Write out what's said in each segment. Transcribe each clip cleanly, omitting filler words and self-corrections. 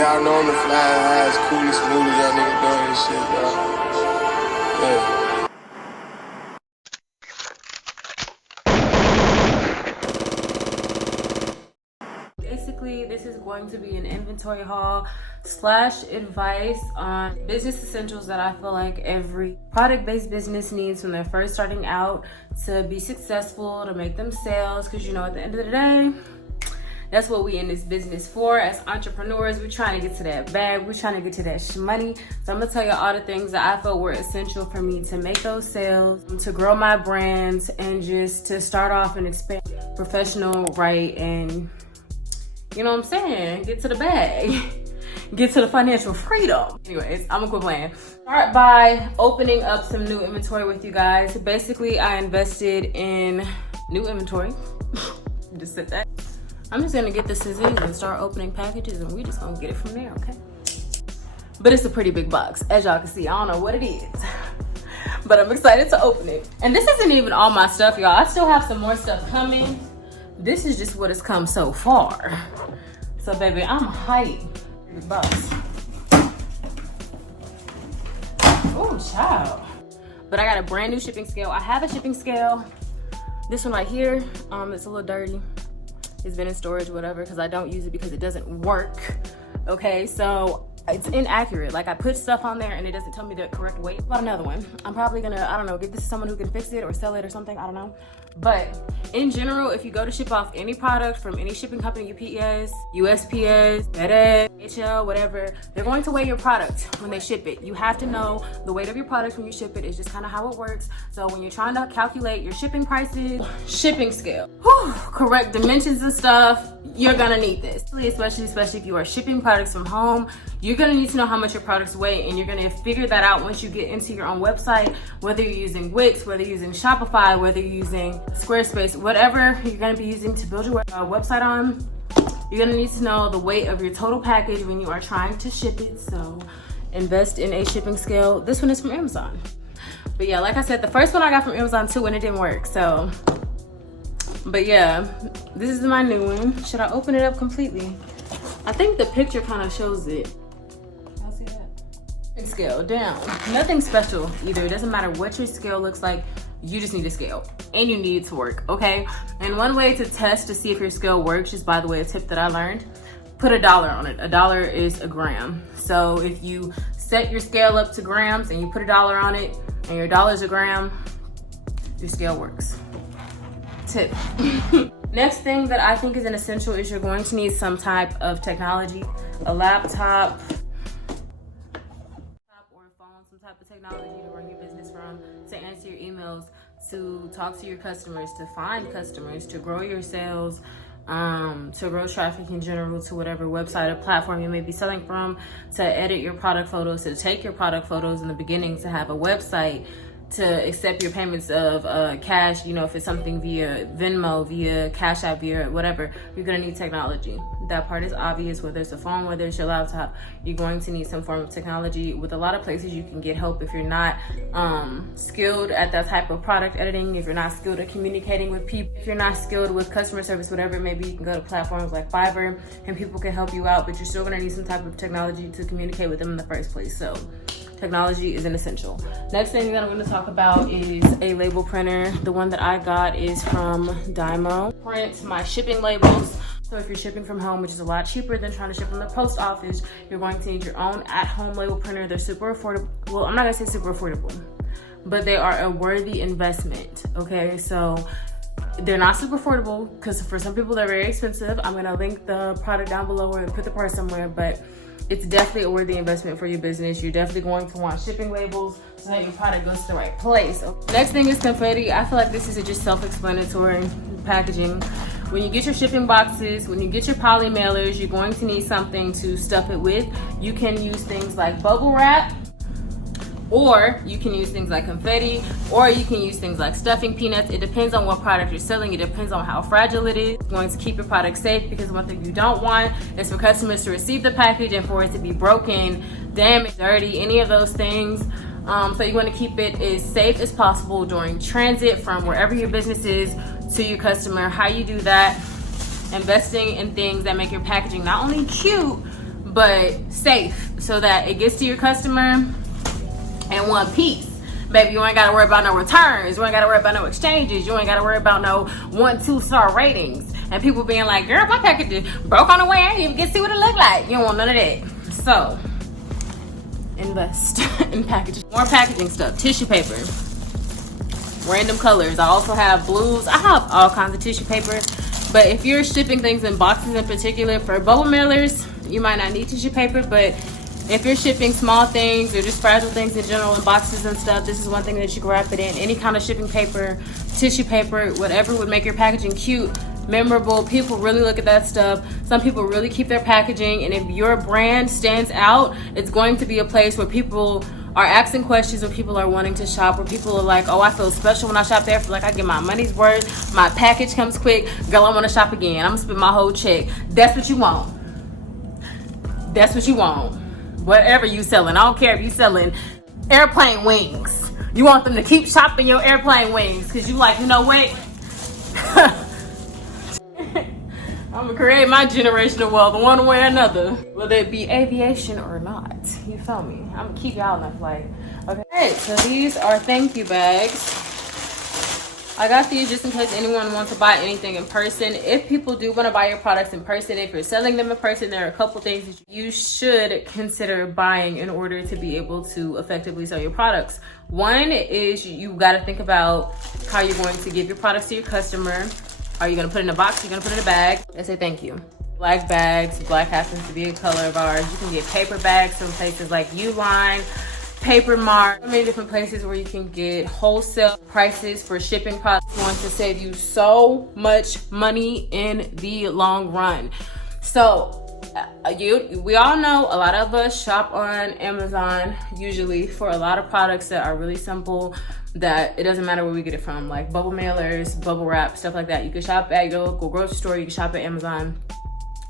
y'all know I'm the fly highs, coolest, smoothest young nigga doing this shit, bro. Yeah. Basically, this is going to be an inventory haul slash advice on business essentials that I feel like every product-based business needs when they're first starting out to be successful, to make them sales, because you know at the end of the day, that's what we in this business for. As entrepreneurs, we're trying to get to that bag, we're trying to get to that money. So I'm gonna tell you all the things that I felt were essential for me to make those sales, to grow my brands, and just to start off and expand professional, right, and you know what I'm saying, get to the bag. Get to the financial freedom. Anyways, I'm gonna quit playing. Start by opening up some new inventory with you guys. Basically, I invested in new inventory. Just said that. I'm just gonna get the scissors and start opening packages, and we just gonna get it from there, okay? But it's a pretty big box, as y'all can see. I don't know what it is, but I'm excited to open it. And this isn't even all my stuff, y'all. I still have some more stuff coming. This is just what has come so far. So baby, I'm hyped. Big box. Oh, child. But I got a brand new shipping scale. I have a shipping scale. This one right here, it's a little dirty. It's been in storage, whatever, because I don't use it because it doesn't work. Okay, so it's inaccurate. Like I put stuff on there and it doesn't tell me the correct weight. About another one. I'm probably gonna, I don't know, give this to someone who can fix it or sell it or something, I don't know. But in general, if you go to ship off any product from any shipping company, UPS, USPS, FedEx, HL, whatever, they're going to weigh your product when they ship it. You have to know the weight of your product when you ship it. It's just kind of how it works. So when you're trying to calculate your shipping prices, shipping scale, correct dimensions and stuff, you're gonna need this. Especially if you are shipping products from home, you're gonna need to know how much your products weigh, and you're gonna figure that out once you get into your own website, whether you're using Wix, whether you're using Shopify, whether you're using Squarespace, whatever you're gonna be using to build your website on. You're gonna need to know the weight of your total package when you are trying to ship it. So invest in a shipping scale. This one is from Amazon. But yeah, like I said, the first one I got from Amazon too, and it didn't work. So, but yeah, this is my new one. Should I open it up completely? I think the picture kind of shows it. I'll see that. Scale down. Nothing special either. It doesn't matter what your scale looks like. You just need a scale and you need it to work, okay? And one way to test to see if your scale works, just by the way, a tip that I learned, put $1 on it. $1 is a gram. So if you set your scale up to grams and you put $1 on it and your dollar is a gram, your scale works. Tip. Next thing that I think is an essential is you're going to need some type of technology, a laptop, or a phone, some type of technology to run your business from, to answer your emails, to talk to your customers, to find customers, to grow your sales, to grow traffic in general to whatever website or platform you may be selling from, to edit your product photos, to take your product photos in the beginning, to have a website, to accept your payments of cash, you know, if it's something via Venmo, via Cash App, via whatever, you're gonna need technology. That part is obvious, whether it's a phone, whether it's your laptop, you're going to need some form of technology. With a lot of places you can get help if you're not skilled at that type of product editing, if you're not skilled at communicating with people, if you're not skilled with customer service, whatever it may be, you can go to platforms like Fiverr and people can help you out, but you're still gonna need some type of technology to communicate with them in the first place. So technology is an essential. Next thing that I'm going to talk about is a label printer. The one that I got is from Dymo. Print my shipping labels. So if you're shipping from home, which is a lot cheaper than trying to ship from the post office, you're going to need your own at-home label printer. They're super affordable. Well, I'm not gonna say super affordable, but they are a worthy investment, okay? So they're not super affordable because for some people they're very expensive. I'm gonna link the product down below or put the price somewhere, but it's definitely a worthy investment for your business. You're definitely going to want shipping labels so that your product goes to the right place. Next thing is confetti. I feel like this is just self-explanatory packaging. When you get your shipping boxes, when you get your poly mailers, you're going to need something to stuff it with. You can use things like bubble wrap, or you can use things like confetti, or you can use things like stuffing peanuts. It depends on what product you're selling. It depends on how fragile it is. You're going to keep your product safe, because one thing you don't want is for customers to receive the package and for it to be broken, damaged, dirty, any of those things. So you want to keep it as safe as possible during transit from wherever your business is to your customer. How you do that? Investing in things that make your packaging not only cute, but safe, so that it gets to your customer in one piece. Baby, you ain't gotta worry about no returns. You ain't gotta worry about no exchanges. You ain't gotta worry about no 1-2 star ratings. And people being like, girl, my package broke on the way. I didn't even get to see what it looked like. You don't want none of that. So, invest in packaging. More packaging stuff. Tissue paper. Random colors. I also have blues. I have all kinds of tissue paper. But if you're shipping things in boxes in particular, for bubble mailers, you might not need tissue paper, but if you're shipping small things or just fragile things in general in boxes and stuff, this is one thing that you can wrap it in. Any kind of shipping paper, tissue paper, whatever would make your packaging cute, memorable. People really look at that stuff. Some people really keep their packaging, and if your brand stands out, it's going to be a place where people are asking questions, where people are wanting to shop, where people are like, oh, I feel special when I shop there. I feel like I get my money's worth. My package comes quick. Girl, I want to shop again. I'm gonna spend my whole check. That's what you want. That's what you want. Whatever you selling. I don't care if you selling airplane wings. You want them to keep shopping your airplane wings because you like, you know what? I'm gonna create my generational wealth one way or another, whether it be aviation or not. You feel me? I'm gonna keep y'all in the flight. Okay, so these are thank you bags. I got these just in case anyone wants to buy anything in person. If people do want to buy your products in person, if you're selling them in person, there are a couple things that you should consider buying in order to be able to effectively sell your products. One is you got to think about how you're going to give your products to your customer. Are you going to put it in a box? Are you going to put it in a bag? They say thank you. Black bags. Black happens to be a color of ours. You can get paper bags from places like Uline, Paper Mart, so many different places where you can get wholesale prices for shipping products. Going to save you so much money in the long run. So we all know a lot of us shop on Amazon usually for a lot of products that are really simple, that it doesn't matter where we get it from, like bubble mailers, bubble wrap, stuff like that. You can shop at your local grocery store, you can shop at Amazon,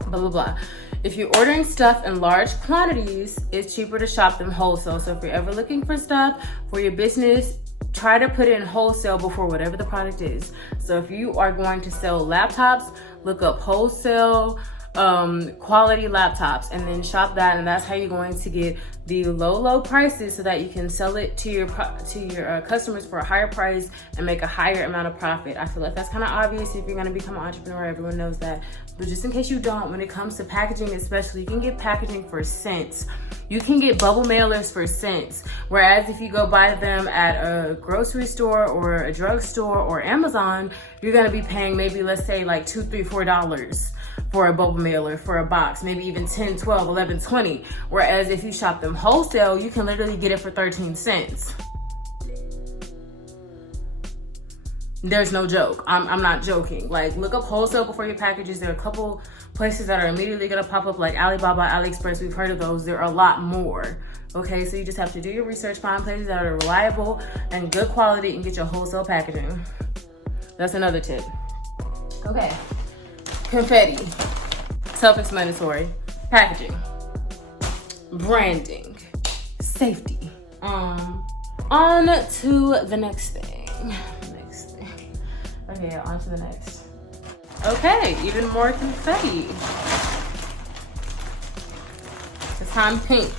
blah, blah, blah. If you're ordering stuff in large quantities, it's cheaper to shop them wholesale. So if you're ever looking for stuff for your business, try to put it in wholesale before whatever the product is. So if you are going to sell laptops, look up wholesale quality laptops and then shop that, and that's how you're going to get the low prices so that you can sell it to your customers for a higher price and make a higher amount of profit. I feel like that's kind of obvious if you're going to become an entrepreneur. Everyone knows that, but just in case you don't, when it comes to packaging especially, you can get packaging for cents. You can get bubble mailers for cents, whereas if you go buy them at a grocery store or a drugstore or Amazon, you're going to be paying maybe, let's say, like $2, $3, $4 for a bubble mailer, for a box, maybe even 10, 12, 11, 20. Whereas if you shop them wholesale, you can literally get it for 13 cents. There's no joke. I'm not joking. Like, look up wholesale before your packages. There are a couple places that are immediately gonna pop up, like Alibaba, AliExpress. We've heard of those. There are a lot more. Okay, so you just have to do your research, find places that are reliable and good quality, and get your wholesale packaging. That's another tip. Okay. Confetti, self-explanatory. Packaging, branding, safety. On to the next thing. Okay, on to the next. Okay, even more confetti. It's time pink.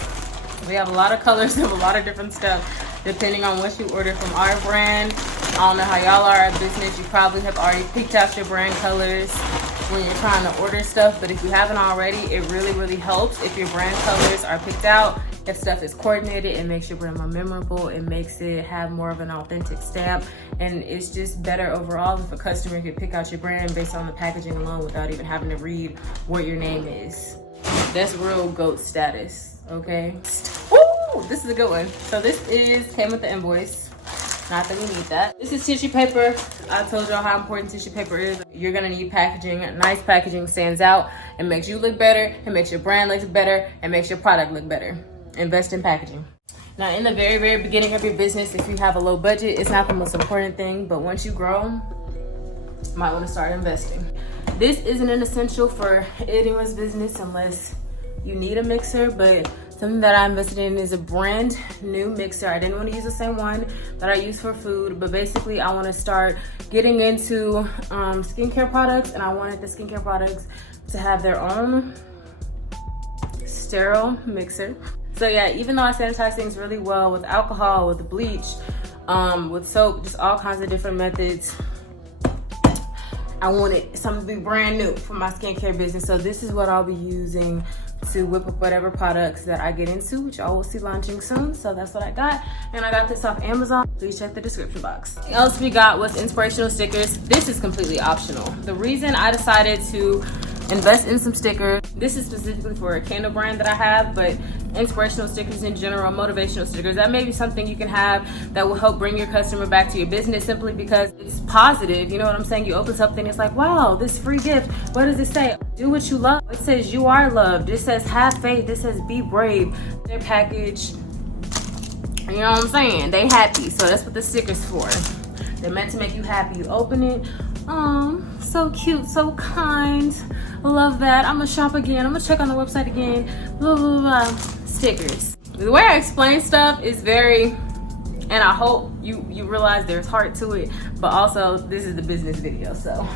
We have a lot of colors of a lot of different stuff, depending on what you order from our brand. I don't know how y'all are at business. You probably have already picked out your brand colors when you're trying to order stuff, but if you haven't already, it really helps if your brand colors are picked out. If stuff is coordinated, it makes your brand more memorable. It makes it have more of an authentic stamp, and it's just better overall if a customer can pick out your brand based on the packaging alone without even having to read what your name is. That's real GOAT status, okay? Ooh, this is a good one. So this came with the invoice. Not that we need that. This is tissue paper. I told y'all how important tissue paper is. You're gonna need packaging. Nice packaging stands out and makes you look better, it makes your brand look better, and makes your product look better. Invest in packaging. Now, in the very beginning of your business, if you have a low budget, it's not the most important thing, but once you grow, you might wanna start investing. This isn't an essential for anyone's business unless you need a mixer, but something that I invested in is a brand new mixer. I didn't want to use the same one that I use for food, but basically I want to start getting into skincare products, and I wanted the skincare products to have their own sterile mixer. So yeah, even though I sanitize things really well with alcohol, with bleach, with soap, just all kinds of different methods, I wanted something to be brand new for my skincare business. So this is what I'll be using to whip up whatever products that I get into, which I will see launching soon. So that's what I got. And I got this off Amazon. Please check the description box. What else we got was inspirational stickers. This is completely optional. The reason I decided to invest in some stickers, this is specifically for a candle brand that I have, but inspirational stickers in general, motivational stickers, that may be something you can have that will help bring your customer back to your business, simply because it's positive. You know what I'm saying? You open something, it's like, wow, this free gift. What does it say? Do what you love. It says you are loved. It says have faith. It says be brave. Their package, you know what I'm saying? They happy. So that's what the sticker's for. They're meant to make you happy. You open it. Oh, so cute, so kind. Love that. I'm gonna shop again. I'm gonna check on the website again. Blah, blah, blah. Stickers. The way I explain stuff is very, and I hope you realize there's heart to it, but also this is the business video, so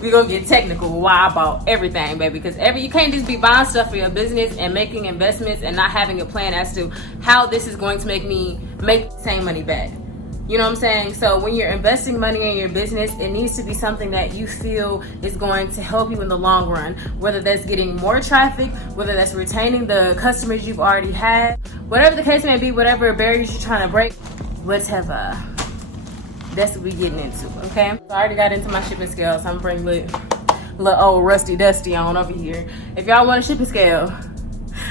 we're gonna get technical. Why I bought everything, baby, because you can't just be buying stuff for your business and making investments and not having a plan as to how this is going to make the same money back. You know what I'm saying? So when you're investing money in your business, it needs to be something that you feel is going to help you in the long run, whether that's getting more traffic, whether that's retaining the customers you've already had, whatever the case may be, whatever barriers you're trying to break, whatever. That's what we're getting into, okay? So I already got into my shipping scale, so I'm bringing little old Rusty Dusty on over here. If y'all want a shipping scale,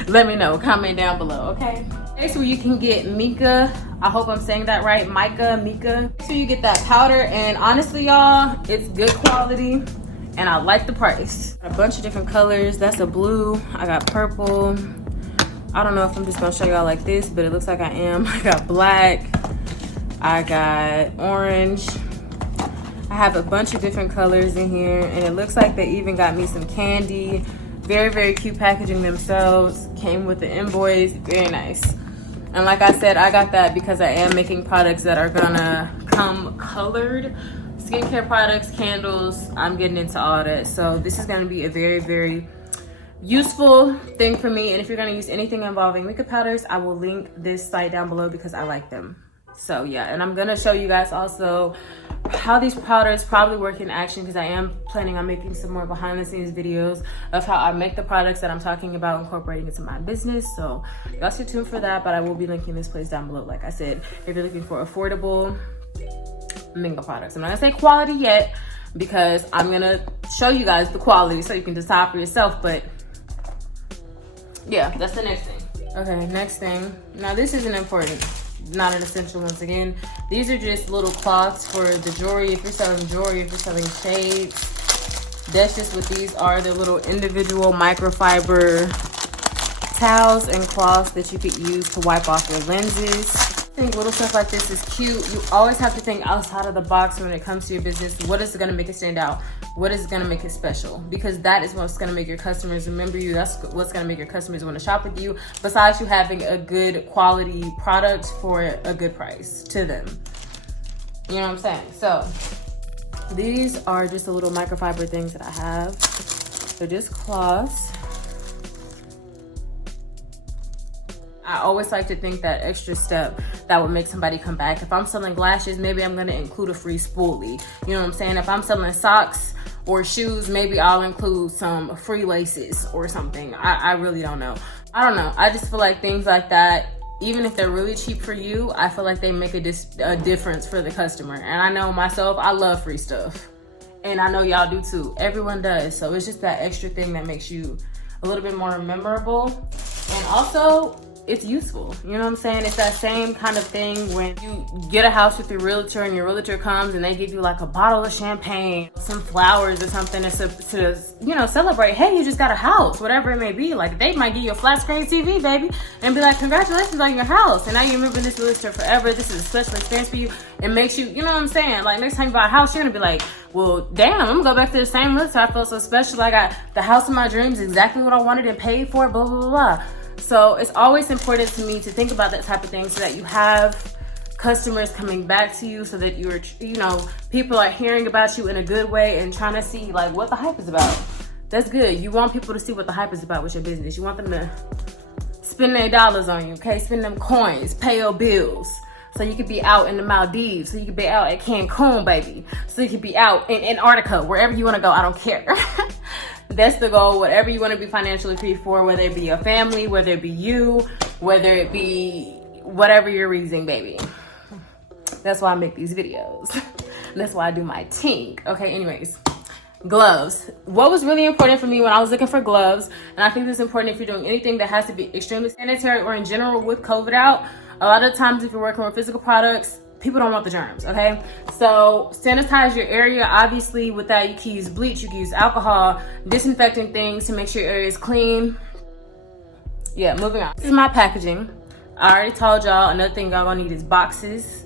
let me know. Comment down below, okay? Next, where you can get Mica. I hope I'm saying that right. Mica. So you get that powder, and honestly, y'all, it's good quality, and I like the price. A bunch of different colors. That's a blue. I got purple. I don't know if I'm just gonna show y'all like this, but it looks like I am. I got black. I got orange. I have a bunch of different colors in here, and it looks like they even got me some candy. Very, very cute packaging themselves. Came with the invoice. Very nice. And like I said, I got that because I am making products that are gonna come colored. Skincare products, candles, I'm getting into all that. So this is gonna be a very, very useful thing for me. And if you're gonna use anything involving makeup powders, I will link this site down below because I like them. So yeah, and I'm gonna show you guys also how these powders probably work in action, because I am planning on making some more behind the scenes videos of how I make the products that I'm talking about incorporating into my business. So y'all stay tuned for that, but I will be linking this place down below. Like I said, if you're looking for affordable makeup products, I'm not gonna say quality yet because I'm gonna show you guys the quality so you can decide for yourself. But yeah, that's the next thing. Okay, next thing. Now this isn't important. Not an essential once again. These are just little cloths for the jewelry. If you're selling jewelry, if you're selling shades, that's just what these are. They're little individual microfiber towels and cloths that you could use to wipe off your lenses. I think little stuff like this is cute. You always have to think outside of the box when it comes to your business. What is going to make it stand out? What is going to make it special? Because that is what's going to make your customers remember you. That's what's going to make your customers want to shop with you, besides you having a good quality product for a good price to them. You know what I'm saying? So these are just the little microfiber things that I have. They're just cloths. I always like to think that extra step that would make somebody come back. If I'm selling lashes, maybe I'm gonna include a free spoolie. You know what I'm saying? If I'm selling socks or shoes, maybe I'll include some free laces or something. I really don't know. I don't know. I just feel like things like that, even if they're really cheap for you, I feel like they make a difference for the customer. And I know myself, I love free stuff. And I know y'all do too. Everyone does. So it's just that extra thing that makes you a little bit more memorable. And also, it's useful. You know what I'm saying? It's that same kind of thing when you get a house with your realtor and your realtor comes and they give you like a bottle of champagne, some flowers or something to you know, celebrate. Hey, you just got a house, whatever it may be. Like they might give you a flat screen TV, baby, and be like, congratulations on your house. And now you remember this realtor forever. This is a special experience for you. It makes you, you know what I'm saying? Like next time you buy a house, you're gonna be like, well, damn, I'm gonna go back to the same realtor. I feel so special. I got the house of my dreams, exactly what I wanted and paid for, blah, blah, blah, blah. So it's always important to me to think about that type of thing so that you have customers coming back to you, so that you're, you know, people are hearing about you in a good way and trying to see like what the hype is about. That's good. You want people to see what the hype is about with your business. You want them to spend their dollars on you, okay? Spend them coins, pay your bills. So you could be out in the Maldives. So you could be out at Cancun, baby. So you could be out in Antarctica, wherever you want to go. I don't care. That's the goal. Whatever you want to be financially free for, whether it be your family, whether it be you, whether it be whatever your reason, baby. That's why I make these videos. That's why I do my ting. Okay, anyways. Gloves. What was really important for me when I was looking for gloves, and I think this is important if you're doing anything that has to be extremely sanitary or in general with COVID out, a lot of times if you're working with physical products, people don't want the germs, okay? So sanitize your area. Obviously with that, you can use bleach, you can use alcohol, disinfecting things to make sure your area is clean. Yeah, moving on. This is my packaging. I already told y'all another thing y'all gonna need is boxes.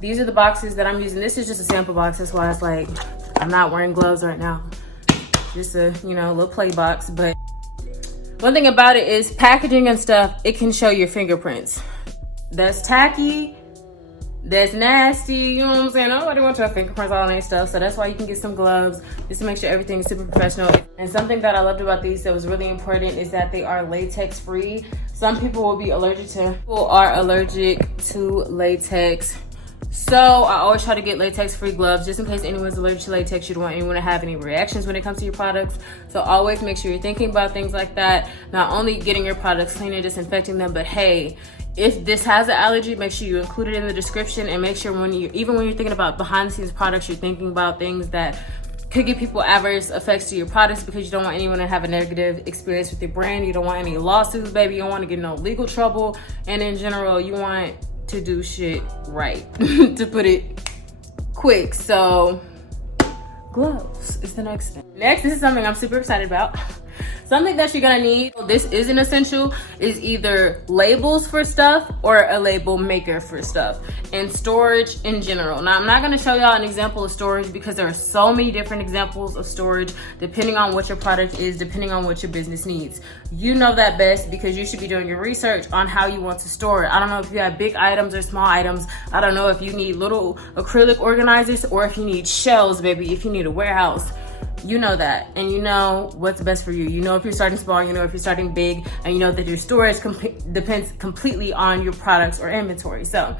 These are the boxes that I'm using. This is just a sample box. That's why it's like, I'm not wearing gloves right now. Just a, you know, little play box. But one thing about it is packaging and stuff, it can show your fingerprints. That's tacky. That's nasty. You know what I'm saying? Nobody wants your fingerprints all on their stuff. So that's why you can get some gloves just to make sure everything's super professional. And something that I loved about these that was really important is that they are latex free. Some people will be allergic to, people are allergic to latex. So I always try to get latex free gloves just in case anyone's allergic to latex. You don't want anyone to have any reactions when it comes to your products. So always make sure you're thinking about things like that. Not only getting your products clean and disinfecting them, but hey, if this has an allergy, make sure you include it in the description, and make sure even when you're thinking about behind the scenes products, you're thinking about things that could give people adverse effects to your products, because you don't want anyone to have a negative experience with your brand. You don't want any lawsuits, baby. You don't want to get no legal trouble. And in general, you want to do shit right, to put it quick. So gloves is the next thing. Next, this is something I'm super excited about. Something that you're gonna need, this is an essential, is either labels for stuff or a label maker for stuff, and storage in general. Now, I'm not gonna show y'all an example of storage because there are so many different examples of storage depending on what your product is, depending on what your business needs. You know that best because you should be doing your research on how you want to store it. I don't know if you have big items or small items. I don't know if you need little acrylic organizers or if you need shelves, baby, if you need a warehouse. You know that, and you know what's best for you. You know if you're starting small, you know if you're starting big, and you know that your storage depends completely on your products or inventory. So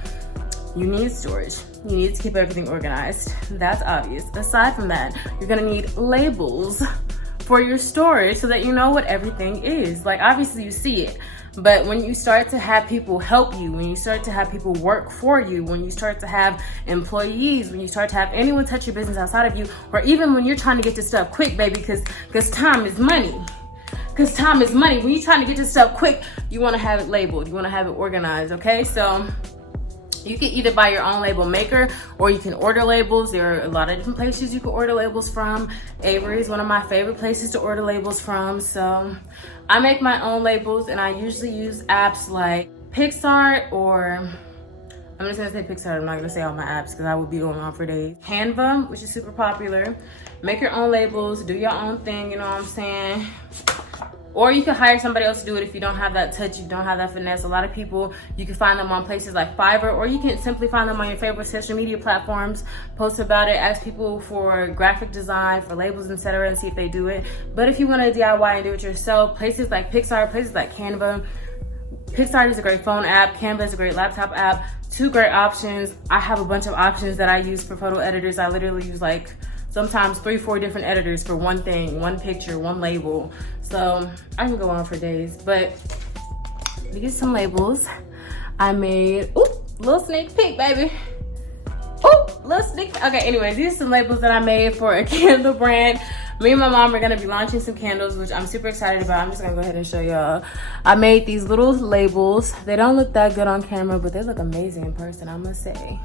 you need storage. You need to keep everything organized. That's obvious. Aside from that, you're gonna need labels for your storage so that you know what everything is. Like, obviously you see it, but when you start to have people help you, when you start to have people work for you, when you start to have employees, when you start to have anyone touch your business outside of you, or even when you're trying to get to stuff quick, baby, because time is money. Because time is money. When you're trying to get to stuff quick, you want to have it labeled. You want to have it organized, okay? So you can either buy your own label maker or you can order labels. There are a lot of different places you can order labels from. Avery is one of my favorite places to order labels from. So I make my own labels, and I usually use apps like Pixart, or I'm just gonna say Pixart. I'm not gonna say all my apps because I will be going on for days. Canva, which is super popular. Make your own labels, do your own thing, you know what I'm saying? Or you can hire somebody else to do it if you don't have that touch, you don't have that finesse. A lot of people, you can find them on places like Fiverr, or you can simply find them on your favorite social media platforms, post about it, ask people for graphic design, for labels, etc., and see if they do it. But if you want to DIY and do it yourself, places like Pixar, places like Canva. Pixar is a great phone app. Canva is a great laptop app. Two great options. I have a bunch of options that I use for photo editors. I literally use like sometimes 3-4 different editors for one thing, one picture, one label. So I can go on for days, but these are some labels I made. Ooh, little sneak peek, baby. Ooh, little sneak. Okay, anyways, these are some labels that I made for a candle brand. Me and my mom are gonna be launching some candles, which I'm super excited about. I'm just gonna go ahead and show y'all. I made these little labels. They don't look that good on camera, but they look amazing in person, I must say.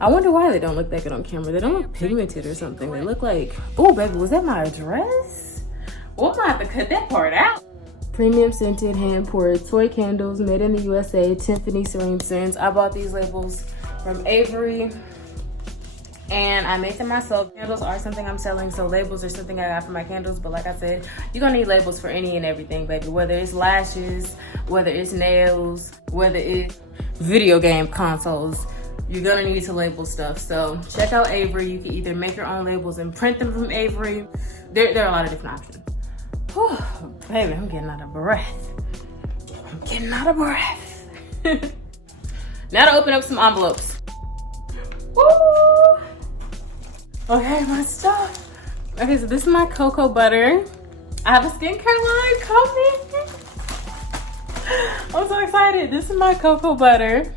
I wonder why they don't look that good on camera. They don't look pigmented or something. They look like, oh baby, was that my address? Well, I'm gonna have to cut that part out. Premium scented hand poured toy candles made in the USA, Tiffany Serene scents. I bought these labels from Avery and I made them myself. Candles are something I'm selling, so labels are something I got for my candles. But like I said, you're gonna need labels for any and everything, baby. Whether it's lashes, whether it's nails, whether it's video game consoles. you're gonna need to label stuff. So check out Avery. You can either make your own labels and print them from Avery. There are a lot of different options. Whew, baby, I'm getting out of breath. Now to open up some envelopes. Woo! Okay, my stuff. Okay, so this is my cocoa butter. I have a skincare line coming. I'm so excited. This is my cocoa butter.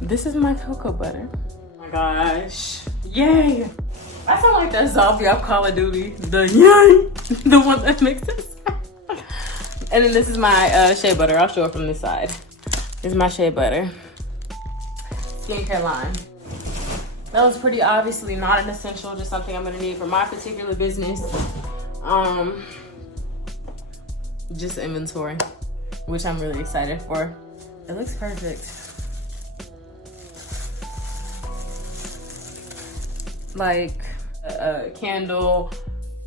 Oh my gosh. Yay. I sound like that zombie off Call of Duty. The yay. The one that makes this. And then this is my shea butter. I'll show it from this side. This is my shea butter. Skincare line. That was pretty obviously not an essential, just something I'm gonna need for my particular business. Just inventory, which I'm really excited for. It looks perfect. Like candle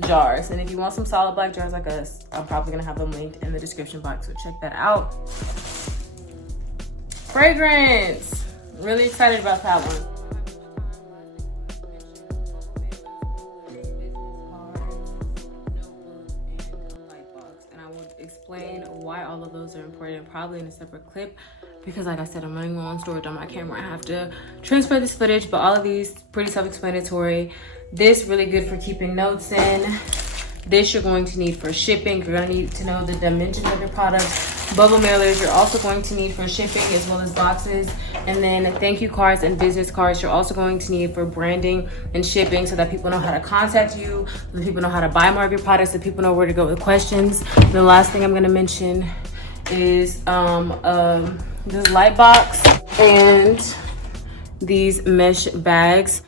jars. And if you want some solid black jars like us, I'm probably gonna have them linked in the description box, so check that out. Fragrance. Really excited about that one. And I will explain why all of those are important probably in a separate clip, because like I said, I'm running low on storage on my camera. I have to transfer this footage, but all of these pretty self-explanatory. This really good for keeping notes in. This you're going to need for shipping. You're going to need to know the dimensions of your products. Bubble mailers you're also going to need for shipping, as well as boxes. And then thank you cards and business cards you're also going to need for branding and shipping, so that people know how to contact you, so that people know how to buy more of your products, so people know where to go with questions. The last thing I'm going to mention is this light box and these mesh bags.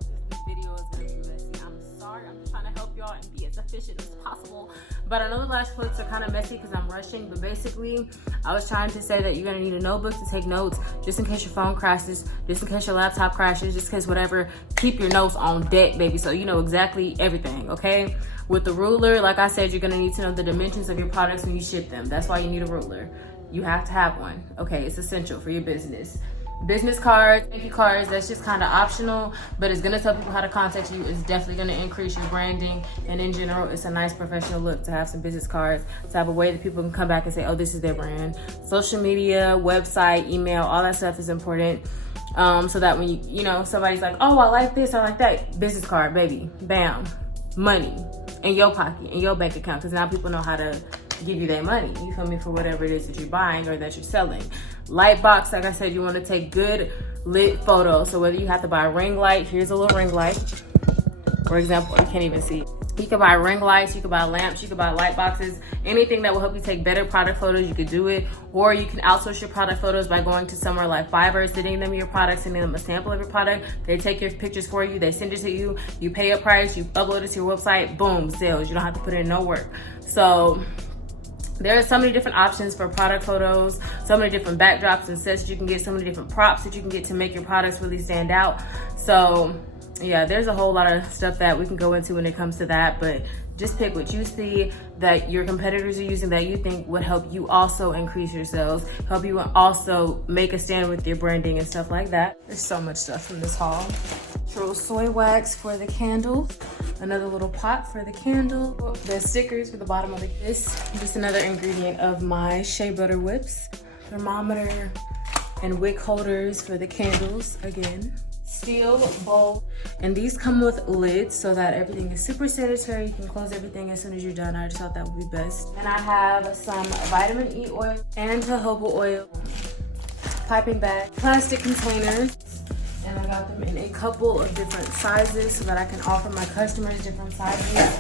But I know the last clips are kind of messy because I'm rushing, but basically I was trying to say that you're gonna need a notebook to take notes, just in case your phone crashes, just in case your laptop crashes, just in case whatever. Keep your notes on deck, baby, so you know exactly everything, okay? With the ruler, like I said, you're gonna need to know the dimensions of your products when you ship them. That's why you need a ruler. You have to have one, okay? It's essential for your business. Business cards, thank you cards, that's just kind of optional, but it's gonna tell people how to contact you. It's definitely gonna increase your branding, and in general, it's a nice professional look to have some business cards, to have a way that people can come back and say, oh, this is their brand. Social media, website, email, all that stuff is important. So that when you know, somebody's like, oh, I like this, I like that, business card, baby, bam, money in your pocket, in your bank account, because now people know how to give you that money, you feel me, for whatever it is that you're buying or that you're selling. Light box, like I said, you want to take good lit photos. So whether you have to buy a ring light, here's a little ring light, for example, you can't even see. You can buy ring lights, you can buy lamps, you can buy light boxes, anything that will help you take better product photos, you could do it. Or you can outsource your product photos by going to somewhere like Fiverr, sending them your product, sending them a sample of your product. They take your pictures for you, they send it to you, you pay a price, you upload it to your website, boom, sales. You don't have to put in no work. So there are so many different options for product photos, so many different backdrops and sets that you can get, so many different props that you can get to make your products really stand out. So yeah, there's a whole lot of stuff that we can go into when it comes to that, but just pick what you see that your competitors are using that you think would help you also increase your sales, help you also make a stand with your branding and stuff like that. There's so much stuff from this haul. Natural soy wax for the candles, another little pot for the candle, the stickers for the bottom of the kiss, just another ingredient of my shea butter whips, thermometer and wick holders for the candles again, steel bowl, and these come with lids so that everything is super sanitary. You can close everything as soon as you're done. I just thought that would be best. And I have some vitamin E oil and jojoba oil, piping bag, plastic containers, and I got them in a couple of different sizes so that I can offer my customers different sizes.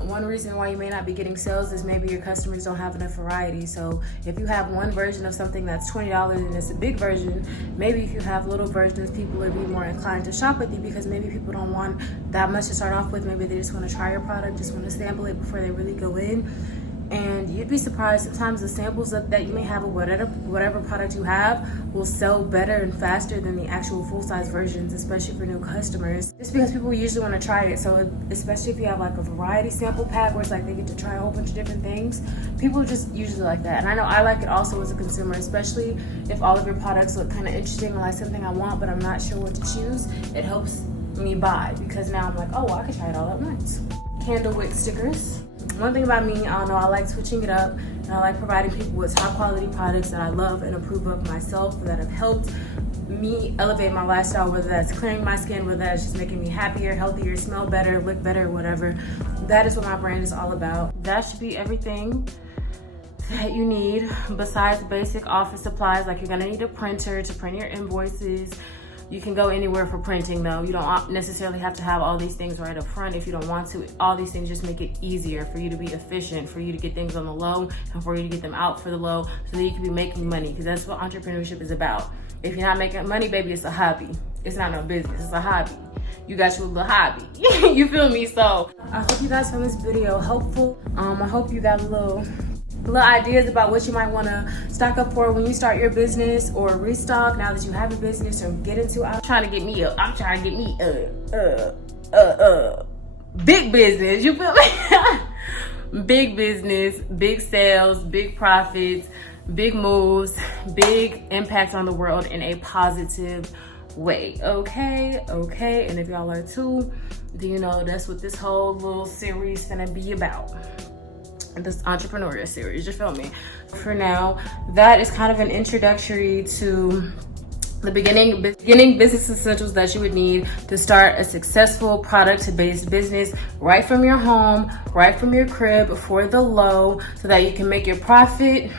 One reason why you may not be getting sales is maybe your customers don't have enough variety. So if you have one version of something that's $20 and it's a big version, maybe if you have little versions, people would be more inclined to shop with you, because maybe people don't want that much to start off with. Maybe they just want to try your product, just want to sample it before they really go in. And you'd be surprised sometimes the samples that you may have of whatever product you have will sell better and faster than the actual full-size versions, especially for new customers. Just because people usually want to try it. So especially if you have like a variety sample pack where it's like they get to try a whole bunch of different things, people just usually like that. And I know I like it also as a consumer, especially if all of your products look kind of interesting or like something I want, but I'm not sure what to choose. It helps me buy, because now I'm like, oh, well, I can try it all at once. Candle wick stickers. One thing about me, I don't know, I like switching it up, and I like providing people with top quality products that I love and approve of myself, that have helped me elevate my lifestyle, whether that's clearing my skin, whether that's just making me happier, healthier, smell better, look better, whatever. That is what my brand is all about. That should be everything that you need besides basic office supplies. Like, you're gonna need a printer to print your invoices. You can go anywhere for printing though. You don't necessarily have to have all these things right up front if you don't want to. All these things just make it easier for you to be efficient, for you to get things on the low, and for you to get them out for the low, so that you can be making money, because that's what entrepreneurship is about. If you're not making money, baby, it's a hobby. It's not no business, it's a hobby. You got your little hobby. You feel me? So I hope you guys found this video helpful. I hope you got little ideas about what you might want to stock up for when you start your business, or restock now that you have a business, or get into. I'm trying to get me big business. You feel me? Big business, big sales, big profits, big moves, big impact on the world in a positive way. Okay. And if y'all are too, then you know that's what this whole little series gonna be about. This entrepreneurial series, you feel me? For now, that is kind of an introductory to the beginning business essentials that you would need to start a successful product-based business right from your home, right from your crib, for the low, so that you can make your profit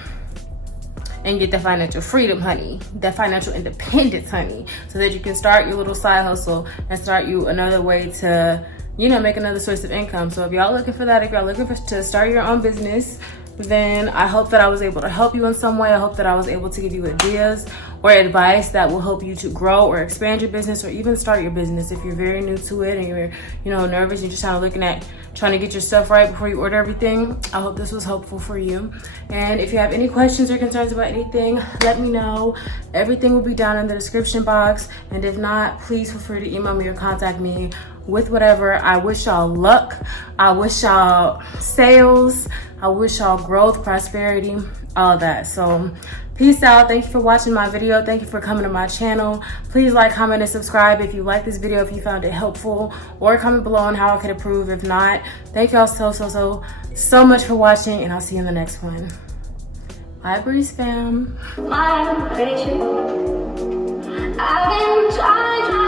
and get the financial freedom, honey, that financial independence, honey, so that you can start your little side hustle and start you another way to, you know, make another source of income. So if y'all looking for that, if y'all looking to start your own business, then I hope that I was able to help you in some way. I hope that I was able to give you ideas or advice that will help you to grow or expand your business, or even start your business if you're very new to it and you're, you know, nervous. You're just kind of looking at trying to get your stuff right before you order everything. I hope this was helpful for you. And if you have any questions or concerns about anything, let me know. Everything will be down in the description box. And if not, please feel free to email me or contact me with whatever. I wish y'all luck. I wish y'all sales. I wish y'all growth, prosperity, all that. So peace out. Thank you for watching my video. Thank you for coming to my channel. Please like, comment, and subscribe if you like this video, if you found it helpful, or comment below on how I could improve. If not, thank y'all so much for watching, and I'll see you in the next one. Bye, Breeze fam.